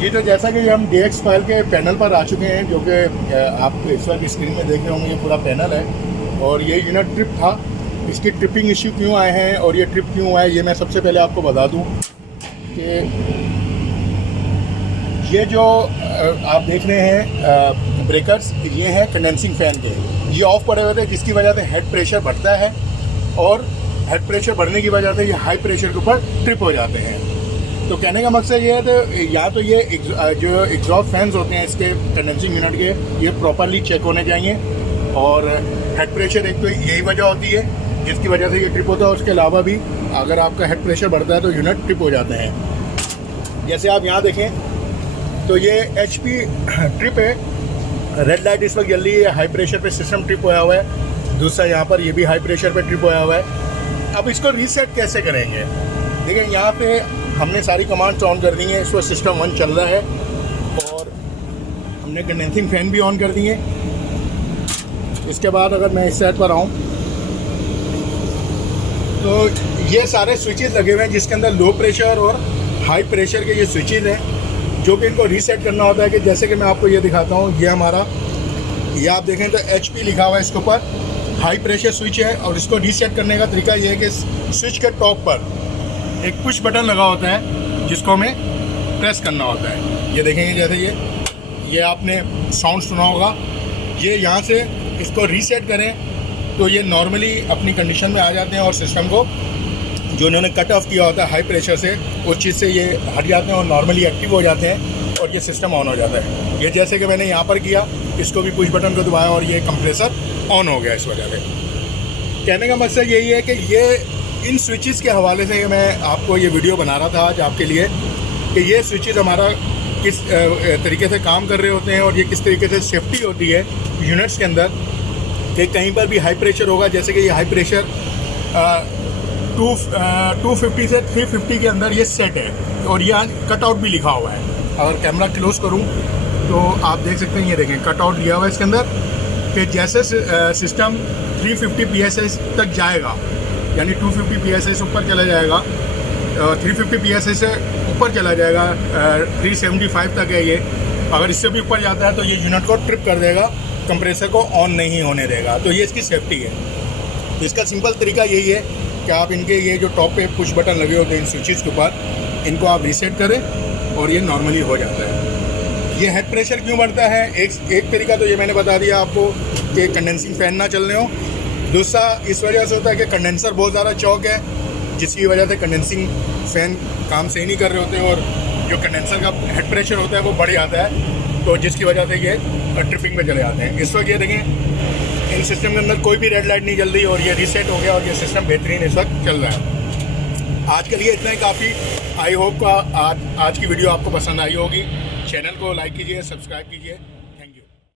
जी, तो जैसा कि हम DX फाइल के पैनल पर आ चुके हैं, जो कि आप इस वक्त स्क्रीन में देख रहे होंगे, ये पूरा पैनल है और ये यूनिट ट्रिप था। इसकी ट्रिपिंग इश्यू क्यों आए हैं और ये ट्रिप क्यों आए, ये मैं सबसे पहले आपको बता दूं कि ये जो आप देख रहे हैं ब्रेकर्स, ये हैं कंडेंसिंग फ़ैन के। ये ऑफ पड़े हुए थे, जिसकी वजह से हेड प्रेशर बढ़ता है और हेड प्रेशर बढ़ने की वजह से ये हाई प्रेशर के ऊपर ट्रिप हो जाते हैं। तो कहने का मकसद ये है कि या तो ये जो एग्जॉस्ट फैंस होते हैं इसके कंडेंसिंग यूनिट के, ये प्रॉपरली चेक होने चाहिए। और हेड प्रेशर एक तो यही वजह होती है जिसकी वजह से ये ट्रिप होता है। उसके अलावा भी अगर आपका हेड प्रेशर बढ़ता है तो यूनिट ट्रिप हो जाते हैं। जैसे आप यहाँ देखें तो ये HP ट्रिप है, रेड लाइट इस वक्त जल रही है, हाई प्रेशर पे सिस्टम ट्रिप होया हुआ है। दूसरा यहाँ पर ये भी हाई प्रेशर पे ट्रिप होया हुआ है। अब इसको रीसेट कैसे करेंगे? देखिए, यहाँ पे हमने सारी कमांड्स ऑन कर दी हैं, इस वक्त सिस्टम 1 चल रहा है और हमने कंडेंसिंग फ़ैन भी ऑन कर दिए। इसके बाद अगर मैं इस साइड पर आऊँ तो ये सारे स्विचेस लगे हुए हैं जिसके अंदर लो प्रेशर और हाई प्रेशर के ये स्विचेस हैं, जो कि इनको रीसेट करना होता है। कि जैसे कि मैं आपको ये दिखाता हूँ, ये हमारा, ये आप देखें तो HP लिखा हुआ है इसके ऊपर, हाई प्रेशर स्विच है। और इसको रीसेट करने का तरीका ये है कि स्विच के टॉप पर एक पुश बटन लगा होता है जिसको हमें प्रेस करना होता है। ये देखेंगे, जैसे ये आपने साउंड सुना होगा। ये यहाँ से इसको रीसेट करें तो ये नॉर्मली अपनी कंडीशन में आ जाते हैं और सिस्टम को जो उन्होंने कट ऑफ किया होता है हाई प्रेशर से, उस चीज़ से ये हट जाते हैं और नॉर्मली एक्टिव हो जाते हैं और ये सिस्टम ऑन हो जाता है। ये जैसे कि मैंने यहाँ पर किया, इसको भी पुश बटन को दबाया और ये कंप्रेसर ऑन हो गया। इस वजह से कहने का मकसद यही है कि ये इन स्विचेस के हवाले से मैं आपको ये वीडियो बना रहा था आज आपके लिए, कि ये स्विचेस हमारा किस तरीके से काम कर रहे होते हैं और ये किस तरीके से सेफ्टी होती है यूनिट्स के अंदर। कि कहीं पर भी हाई प्रेशर होगा, जैसे कि ये हाई प्रेशर 250 से 350 के अंदर ये सेट है और यहाँ कट आउट भी लिखा हुआ है। अगर कैमरा क्लोज करूँ तो आप देख सकते हैं, ये देखें कट आउट लिया हुआ है इसके अंदर, कि जैसे सिस्टम 350 PSI तक जाएगा, यानी 250 PSI से ऊपर चला जाएगा, 350 PSI से ऊपर चला जाएगा, 375 तक है ये। अगर इससे भी ऊपर जाता है तो ये यूनिट को ट्रिप कर देगा, कंप्रेसर को ऑन नहीं होने देगा। तो ये इसकी सेफ्टी है। तो इसका सिंपल तरीका यही है कि आप इनके ये जो टॉप पे पुश बटन लगे होते हैं इन स्विचेस के ऊपर, इनको आप रीसेट करें और ये नॉर्मली हो जाता है। ये हेड प्रेशर क्यों बढ़ता है, एक तरीका तो ये मैंने बता दिया आपको कि कंडेंसिंग फ़ैन ना चलने हो। दूसरा इस वजह से होता है कि कंडेंसर बहुत ज़्यादा चौक है, जिसकी वजह से कंडेंसिंग फ़ैन काम सही नहीं कर रहे होते और जो कंडेंसर का हेड प्रेशर होता है वो बढ़ जाता है, तो जिसकी वजह से ये ट्रिपिंग में चले जाते हैं। इस वक्त ये देखें, इन सिस्टम के अंदर कोई भी रेड लाइट नहीं जल रही और ये रीसेट हो गया और ये सिस्टम बेहतरीन इस वक्त चल रहा है। आज के लिए इतना ही काफ़ी। आई होप का आज की वीडियो आपको पसंद आई होगी। चैनल को लाइक कीजिए, सब्सक्राइब कीजिए।